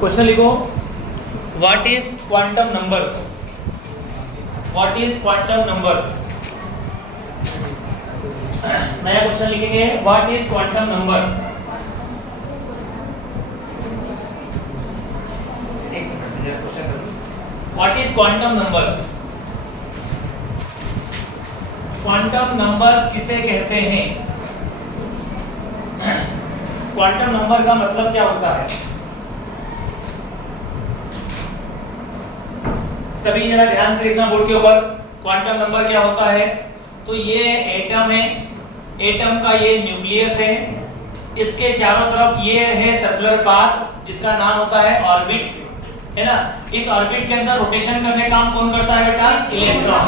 Question लिखो, what is quantum numbers? What is quantum numbers? नया question लिखेंगे, what is quantum number? एक minute जरा क्वेश्चन करो, what is quantum numbers? Quantum numbers किसे कहते हैं? क्वांटम नंबर का मतलब क्या होता है? सभी जरा ध्यान से देखना बोर्ड के ऊपर। क्वांटम नंबर क्या होता है? तो ये एटम है, एटम का ये न्यूक्लियस है, इसके चारों तरफ ये है सर्कुलर पाथ जिसका नाम होता है ऑर्बिट, है ना। इस ऑर्बिट के अंदर रोटेशन करने काम कौन करता है बेटा? इलेक्ट्रॉन।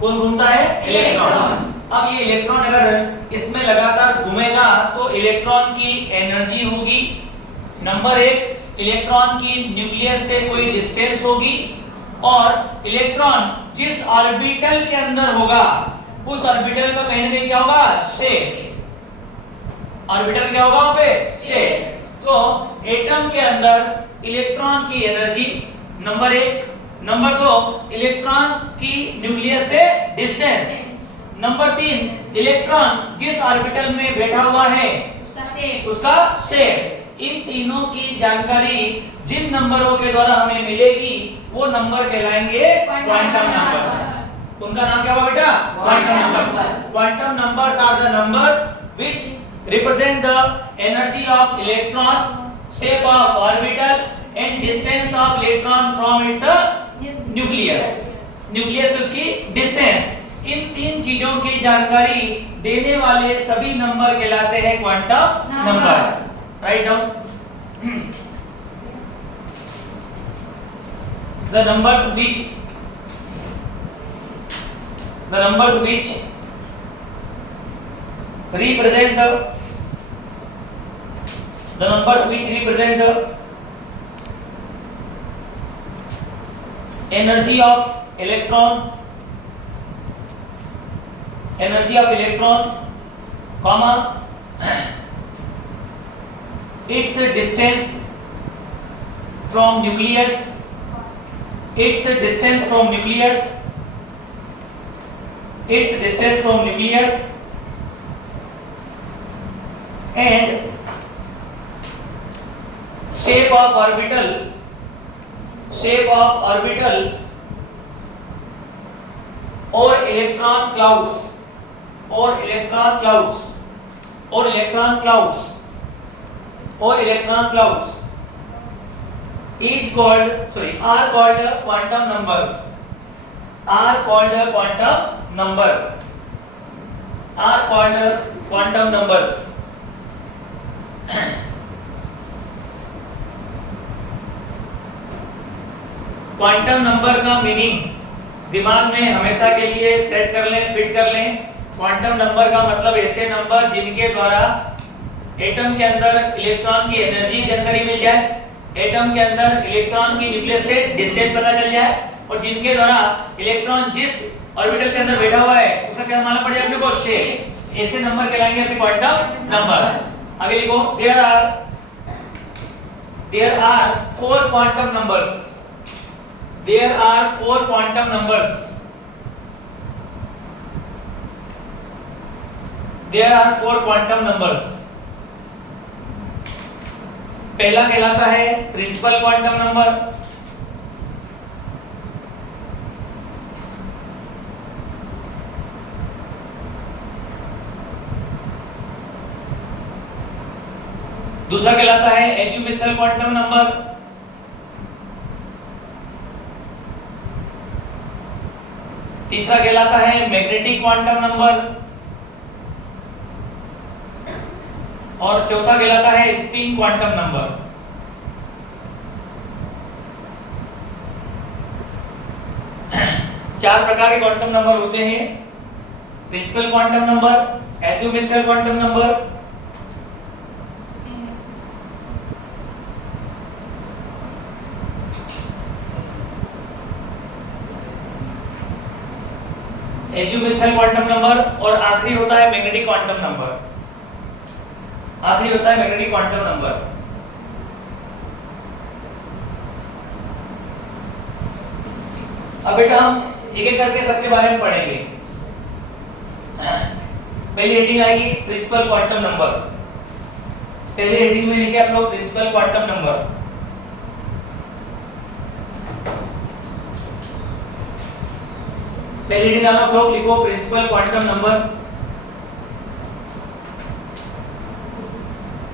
कौन घूमता है? इलेक्ट्रॉन। अब ये इलेक्ट्रॉन अगर इसमें लगातार घूमेगा तो इलेक्ट्रॉन की एनर्जी होगी, नंबर एक, इलेक्ट्रॉन की न्यूक्लियस से कोई डिस्टेंस होगी, और इलेक्ट्रॉन जिस ऑर्बिटल के अंदर होगा उस ऑर्बिटल का कहीं ना कहीं क्या होगा? शेप। ऑर्बिटल क्या होगा वहां पे? शेप। तो एटम के अंदर इलेक्ट्रॉन की एनर्जी नंबर एक, नंबर दो, इलेक्ट्रॉन की न्यूक्लियस से डिस्टेंस, नंबर तीन, इलेक्ट्रॉन जिस ऑर्बिटल में बैठा हुआ है उसका शेप। इन तीनों की जानकारी जिन नंबरों के द्वारा हमें मिलेगी वो नंबर कहलाएंगे क्वांटम नंबर। उनका नाम क्या होगा बेटा? Quantum number. Quantum numbers are the numbers which represent the energy of electron, shape of orbital and distance of electron from its nucleus. Nucleus उसकी डिस्टेंस, इन तीन चीजों की जानकारी देने वाले सभी नंबर कहलाते हैं quantum numbers. Write down the numbers which represent the numbers which represent the energy of electron, comma its distance from nucleus, its distance from nucleus and shape of orbital or electron clouds are called quantum numbers. Quantum number का meaning दिमाग में हमेशा के लिए set कर लें, fit कर लें। क्वांटम नंबर का मतलब ऐसे नंबर जिनके द्वारा एटम के अंदर इलेक्ट्रॉन की एनर्जी जानकारी मिल जाए, एटम के अंदर इलेक्ट्रॉन की न्यूक्लियस से डिस्टेंस पता चल जाए, और जिनके द्वारा इलेक्ट्रॉन जिस ऑर्बिटल के अंदर बैठा हुआ है उसका क्या मालूम पड़ जाए अपने को? शेप। ऐसे नंबर कहलाएंगे अपने क्वांटम नंबर्स। आगे लिखो, there are four quantum numbers. There are four quantum numbers. पहला कहलाता है प्रिंसिपल क्वांटम नंबर, दूसरा कहलाता है एज्यूमेथल क्वांटम नंबर, तीसरा कहलाता है मैग्नेटिक क्वांटम नंबर, और चौथा कहलाता है स्पिन क्वांटम नंबर। चार प्रकार के क्वांटम नंबर होते हैं, principal quantum number, azimuthal quantum number, azimuthal quantum number, और आखिरी होता है मैग्नेटिक क्वांटम नंबर। अब बेटा हम एक एक करके सबके बारे में पढ़ेंगे। पहली हेडिंग आएगी प्रिंसिपल क्वांटम नंबर। पहली हेडिंग में लिखे आप लोग प्रिंसिपल क्वांटम नंबर। पहली हेडिंग आप लोग लिखो प्रिंसिपल क्वांटम नंबर।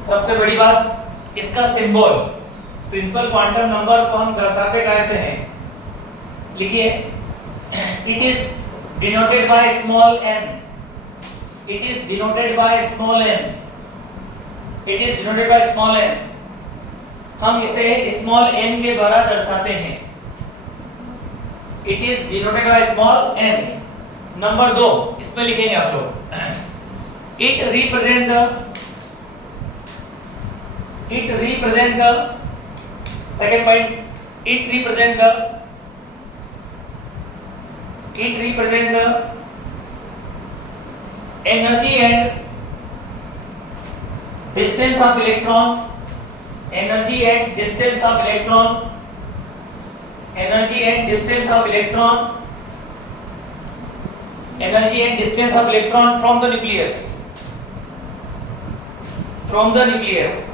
सबसे बड़ी बात इसका सिंबल, प्रिंसिपल क्वांटम नंबर को हम दर्शाते कैसे हैं, लिखिए it is denoted by small n, it is denoted by small n, it is denoted by small n। हम इसे स्मॉल n के द्वारा दर्शाते हैं, it is denoted by small n। Number 2 इसमें लिखेंगे आप लोग it represent the second point, it represent the energy and distance of electron, energy and distance of electron, energy and distance of electron, energy and distance of electron from the nucleus, from the nucleus।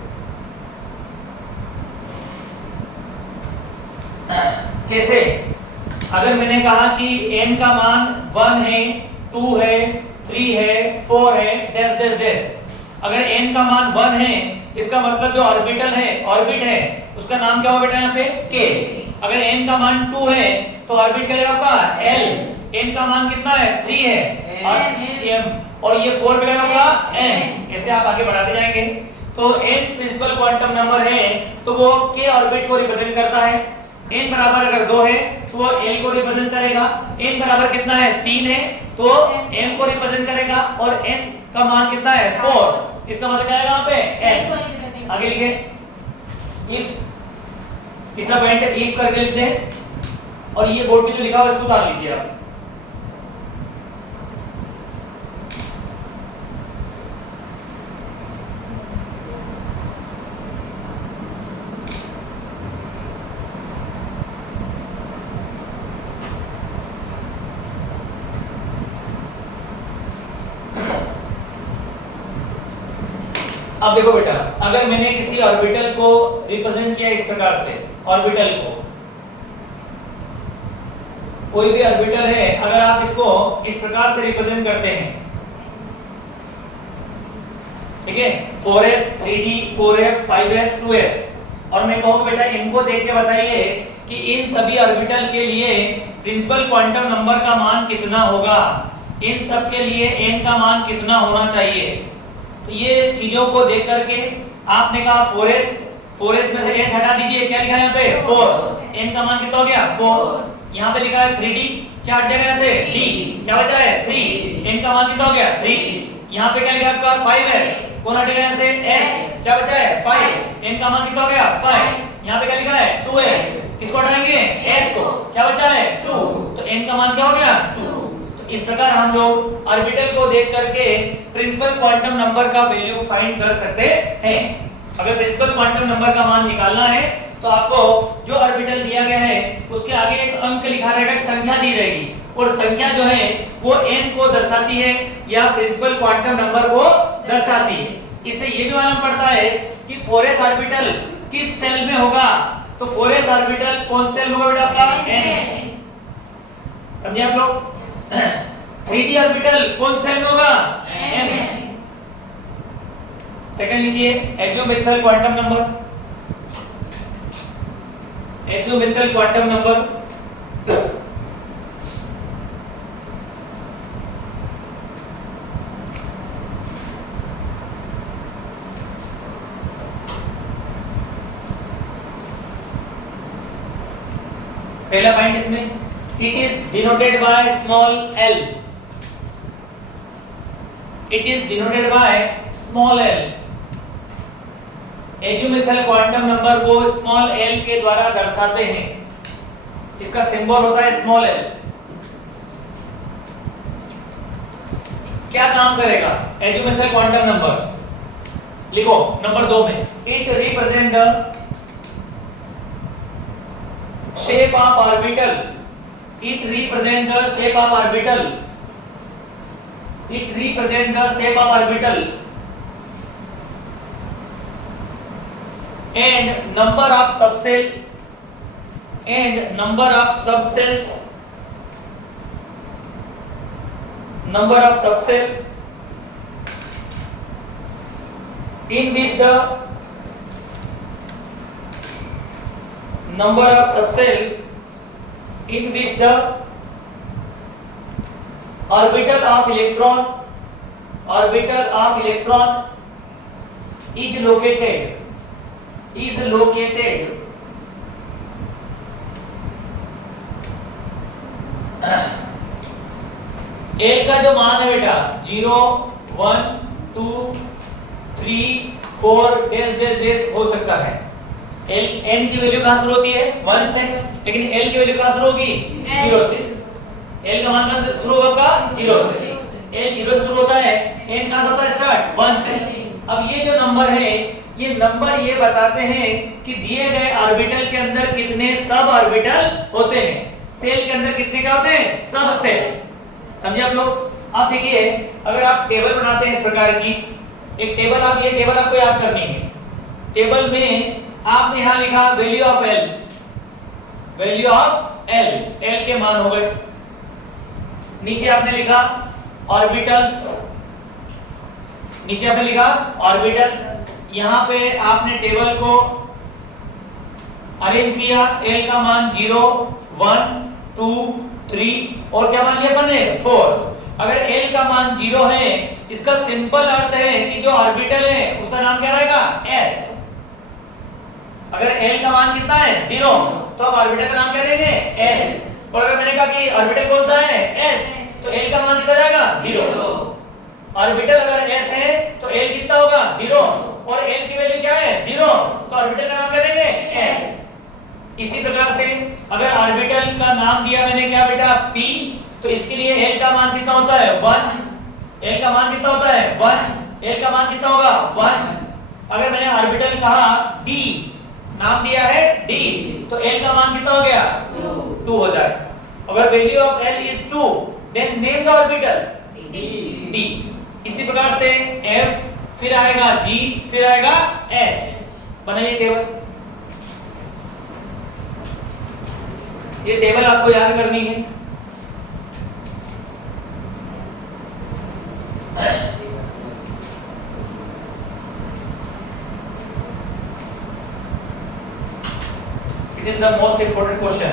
कैसे? अगर मैंने कहा कि n का मान 1 है, 2 है, 3 है, 4 है, डैश डैश डैश। अगर n का मान 1 है, इसका मतलब जो ऑर्बिटल है, ऑर्बिट है, उसका नाम क्या होगा बेटा यहाँ पे? k। अगर n का मान 2 है तो ऑर्बिट क्या होगा? l। n का मान कितना है? 3 है और m, और ये 4 पे क्या होगा? n। ऐसे आप आगे बढ़ाते जाएंगे। तो n प्रिंसिपल क्वांटम नंबर है तो वो k ऑर्बिट को रिप्रेजेंट करता है। n बराबर अगर 2 है तो वो l को रिप्रेजेंट करेगा। n बराबर कितना है? 3 है तो m को रिप्रेजेंट करेगा, और n का मान कितना है? 4। इसका मतलब क्या है यहाँ पे? n। आगे लिखे if, तीसरा पॉइंट है if करके लिखते हैं, और ये बोर्ड पे जो लिखा हुआ है इसको उतार लीजिए आप। अब देखो बेटा, अगर मैंने किसी ऑर्बिटल को रिप्रेजेंट किया इस प्रकार से, ऑर्बिटल को, कोई भी ऑर्बिटल है, अगर आप इसको इस प्रकार से रिप्रेजेंट करते हैं, ठीक है, 4s 3d 4f 5s 2s, और मैं कहूँ बेटा इनको देख के बताइए कि इन सभी ऑर्बिटल के लिए प्रिंसिपल क्वांटम नंबर का मान कितना होगा, इन सब के लिए n का मान कितना होना चाहिए। तो ये चीजों को देख करके आपने कहा 4s में से s हटा दीजिए, क्या लिखा है यहाँ पे? 4। n का मान कितना हो गया? 4। यहाँ पे लिखा है 3d, क्या हट जाएगा से? d, क्या बचा है? 3। n का मान कितना हो गया? 3। यहाँ पे क्या लिखा है आपका? 5s, कौन हटेगा यहाँ से? s, क्या बचा है? 5। n का मान कितना हो गया? 5। यहाँ पे क्या लिखा है? 2s, किसको हटाएंगे? s को, क्या बचा है? 2। तो n का मान क्या हो गया? 2। इस प्रकार हम लोग ऑर्बिटल को देख करके प्रिंसिपल क्वांटम नंबर का वैल्यू फाइंड कर सकते हैं। अगर प्रिंसिपल क्वांटम नंबर का मान निकालना है तो आपको जो ऑर्बिटल दिया गया है उसके आगे एक अंक लिखा रहेगा, एक संख्या दी रहेगी, और संख्या जो है वो n को दर्शाती है या प्रिंसिपल क्वांटम नंबर को दर्शाती है। इससे ये भी मालूम पड़ता है कि 4s ऑर्बिटल किस सेल में होगा। तो 4s ऑर्बिटल कौन सेल होगा बेटा आपका? n। समझे आप लोग? 3d ऑर्बिटल कौन सेल में होगा? m। सेकंड लिखिए एक्सोमेथल क्वांटम नंबर, एक्सोमेथल क्वांटम नंबर। पहला पॉइंट इसमें, it is denoted by small l, it is denoted by small l। Azimuthal quantum number को स्मॉल l के द्वारा दर्शाते हैं, इसका सिंबल होता है स्मॉल l। क्या काम करेगा एक्सोमेथल क्वांटम नंबर? लिखो नंबर 2 में, it represent the shape of orbital, It represent the shape of orbital. It represent the shape of orbital and number of subcell and number of subcells, number of subcell in which the number of subcell in which the orbital of electron is located L का जो मान है बेटा 0 1 2 3 4 dash dash dash हो सकता है। n की value कहां शुरू होती है 1 से, लेकिन l की वैल्यू कहां शुरू होगी 0 से। l का मान कहां से शुरू होगा 0 से, l 0 से शुरू होता है, n कहां से होता है स्टार्ट 1 से। अब ये जो नंबर है, ये नंबर ये बताते हैं कि दिए गए ऑर्बिटल के अंदर कितने सब ऑर्बिटल होते हैं, सेल के अंदर कितने क्या होते हैं सब सेल। समझे आप लोग? आप देखिए, अगर आप टेबल बनाते हैं इस प्रकार की एक टेबल, आप ये टेबल आपको याद करनी है। टेबल में आपने यहां लिखा value of L, value of L, L के मान हो गए। नीचे आपने लिखा ऑर्बिटल्स, नीचे आपने लिखा ऑर्बिटल। यहां पे आपने टेबल को अरेंज किया, एल का मान 0 1 2 3 और क्या मान लिया अपने 4। अगर l का मान 0 है, इसका सिंपल अर्थ है कि जो ऑर्बिटल है उसका नाम क्या रहेगा s। अगर l का मान कितना है 0, तो हम ऑर्बिटल का नाम क्या देंगे s। और अगर मैंने कहा कि ऑर्बिटल कौन सा है s, तो l का मान कितना जाएगा 0। ऑर्बिटल अगर s है तो l कितना होगा 0 और l की वैल्यू क्या है 0, तो ऑर्बिटल का नाम क्या देंगे s। इसी प्रकार से अगर ऑर्बिटल का नाम दिया मैंने क्या बेटा p, तो इसके लिए l का मान कितना होता है 1, l का मान कितना होता है 1, l का मान कितना होगा 1। अगर मैंने ऑर्बिटल कहा d, नाम दिया है d, तो l का मान कितना हो गया 2 हो जाए। अगर value of l is 2, then name the orbital d। इसी प्रकार से f, फिर आएगा g, फिर आएगा h। बनाइए टेबल। ये टेबल आपको याद करनी है। It is the most important question.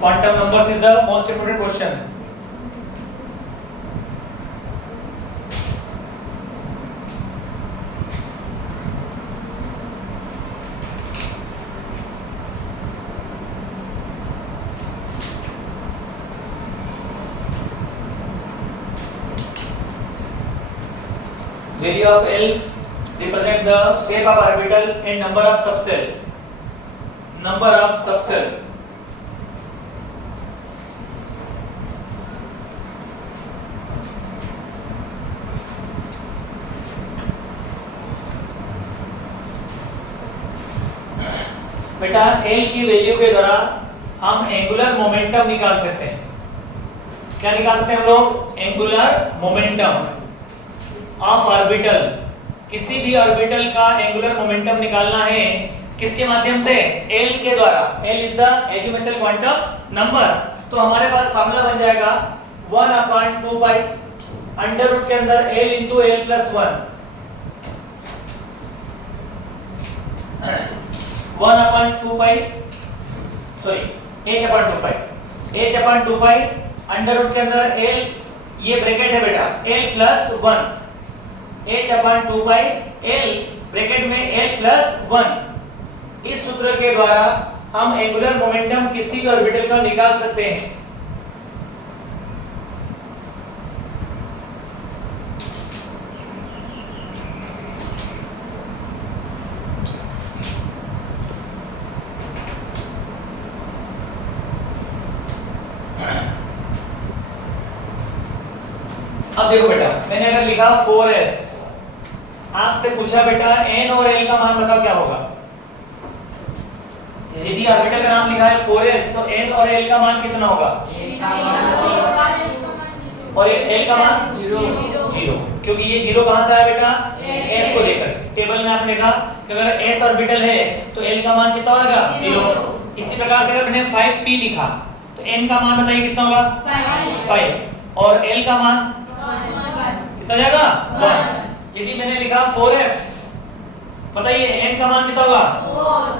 Quantum numbers is the most important question. Value of L represent the shape of orbital and number of subcell. Number of subcell. बेटा L की value के द्वारा हम angular momentum निकाल सकते हैं। क्या निकाल सकते हैं हम लोग? Angular momentum of orbital. किसी भी ऑर्बिटल का एंगुलर मोमेंटम निकालना है किसके माध्यम से? L के द्वारा। L is the azimuthal quantum number. तो हमारे पास फार्मूला बन जाएगा 1/2 पाई अंडर रूट के अंदर L into L plus 1, 1/2 पाई सॉरी h/2 पाई, h/2 पाई अंडर रूट के अंदर L, ये ब्रैकेट है बेटा L plus 1, h/2 पाई L ब्रैकेट में L plus 1। इस सूत्र के द्वारा हम एंगुलर मोमेंटम किसी भी ऑर्बिटल का निकाल सकते हैं। अब देखो बेटा, मैंने अगर लिखा 4s, आपसे पूछा बेटा n और l का मान बताओ क्या होगा? यदि ऑर्बिटल का नाम लिखा है 4s तो n और l का मान कितना होगा? और l का मान 0, क्योंकि ये 0 कहां से आया बेटा? s को देकर। टेबल में आपने देखा कि अगर s ऑर्बिटल है तो l का मान कितना होगा? 0। इसी प्रकार से अगर मैंने 5p लिखा तो n का मान बताइए कितना होगा? 5 और l का मान कितना जाएगा? 1। यदि मैंने लिखा 4f बताइए n का मान कितना होगा?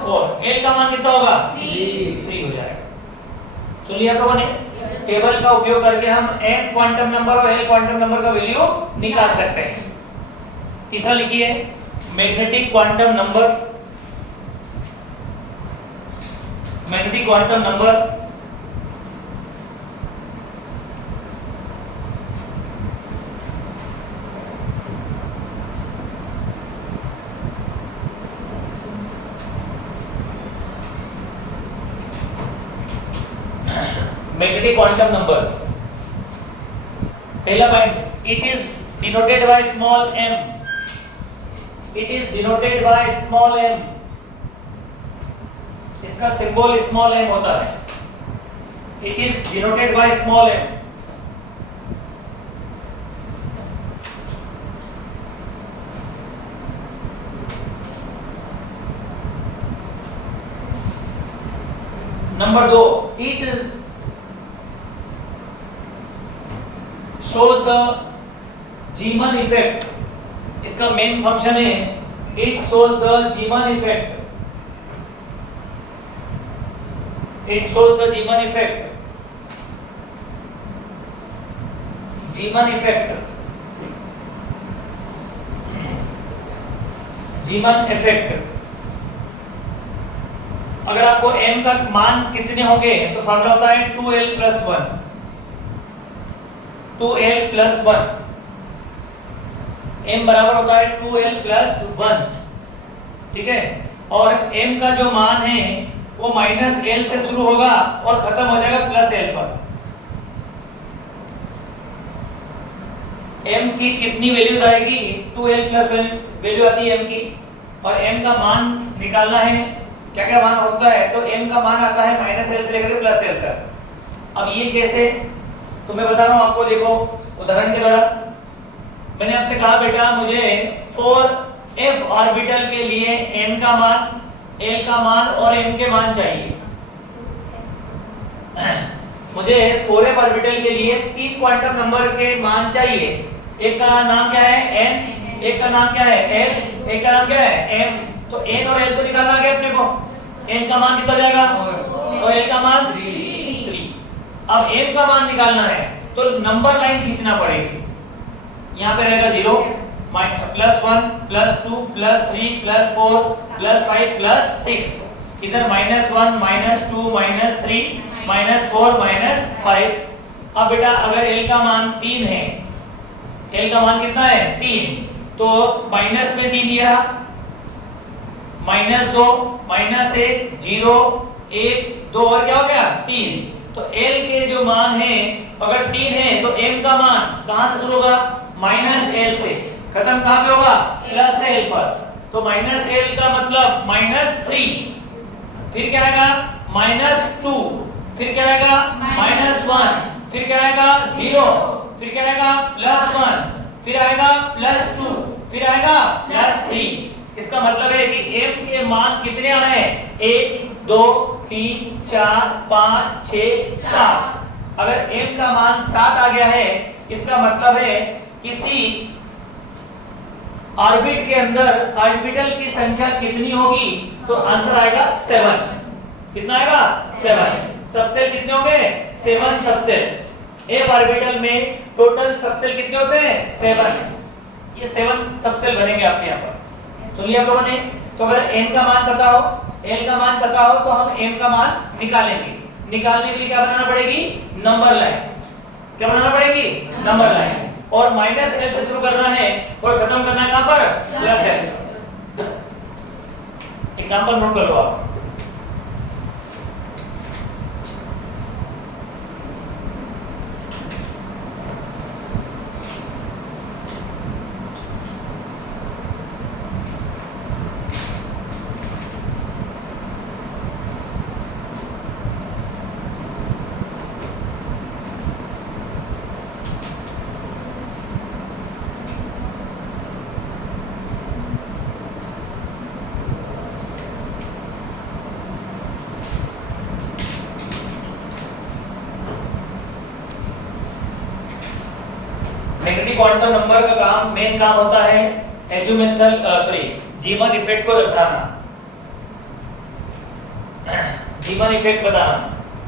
4। l का मान कितना होगा? 3 हो जाएगा। सुन लिया लोगों ने? टेबल का उपयोग करके हम n क्वांटम नंबर और l क्वांटम नंबर का वैल्यू निकाल सकते हैं। तीसरा लिखिए magnetic quantum number. Magnetic quantum number magnetic quantum numbers. पहला point, it is denoted by small m. It is denoted by small m. इसका सिंबल स्मॉल m होता है। It is denoted by small m. Number 2, it shows the Zeeman effect. इसका main function है it shows the Zeeman effect. It shows the Zeeman effect. Zeeman effect. Zeeman effect. अगर आपको m का मान कितने होंगे तो फॉर्मूला होता है 2l + 1। 2l + 1 m बराबर होता है 2l + 1, ठीक है। और m का जो मान है वो -l से शुरू होगा और खत्म हो जाएगा +l पर। m की कितनी वैल्यू आएगी? 2l + 1 वैल्यू आती है m की, और m का मान निकालना है। क्या क्या मान होता है? तो m का मान आता है -l से लेकर +l तक। अब ये कैसे? तो मैं बता रहा हूं आपको, देखो उदाहरण के द्वारा। मैंने आपसे कहा बेटा मुझे 4f ऑर्बिटल के लिए n का मान, l का मान और m के मान चाहिए। मुझे 4f ऑर्बिटल के लिए 3 क्वांटम नंबर के मान चाहिए। एक का नाम क्या है? n, एक का नाम क्या है? l, एक का नाम क्या है? m। तो n और l तो निकालना आ गया अपने को। n का मान कितना जाएगा? और l का मान 3। अब m का मान निकालना है तो नंबर लाइन खींचना पड़ेगी। यहाँ पे रहेगा 0, +1 +2 +3 +4 +5 +6। इधर -1 -2 -3 -4 -5। अब बेटा अगर l का मान 3 है, l का मान कितना है? 3, तो माइनस में 3 दिया, -2 -1 0 1 2 और क्या हो गया? 3। तो l के जो मान है अगर 3 है तो m का मान कहां से शुरू होगा? -l से, खत्म कहां पे होगा? +l पर। तो -l का मतलब -3, फिर क्या आएगा? -2, फिर क्या आएगा? -1, फिर क्या आएगा? 0, फिर क्या आएगा? +1, फिर आएगा +2, फिर आएगा +3। इसका मतलब है कि m के मान कितने आ रहे हैं? 1 2 3 4 5 6 7। अगर m का मान 7 आ गया है, इसका मतलब है किसी ऑर्बिट के अंदर ऑर्बिटल की संख्या कितनी होगी? तो आंसर आएगा 7। कितना आएगा? 7। सबसेल कितने होंगे? 7 सबसेल। f ऑर्बिटल में टोटल सबसेल कितने होते हैं? 7। ये 7 सबसेल बनेंगे आपके यहाँ पर। सुन लिया आप लोगों ने? तो अगर n का मान पता हो, l का मान पता हो तो हम m का मान निकालेंगे। निकालने के लिए क्या बनाना पड़ेगी? Number line. क्या बनाना पड़ेगी? Number line. और -l से शुरू करना है और खत्म करना है कहां पर? +l। एग्जांपल नोट कर लो आप। एंटी क्वांटम नंबर का काम मेन काम होता है एजुमेंथल जीमन इफेक्ट को दर्शाना, जीमन इफेक्ट बताना।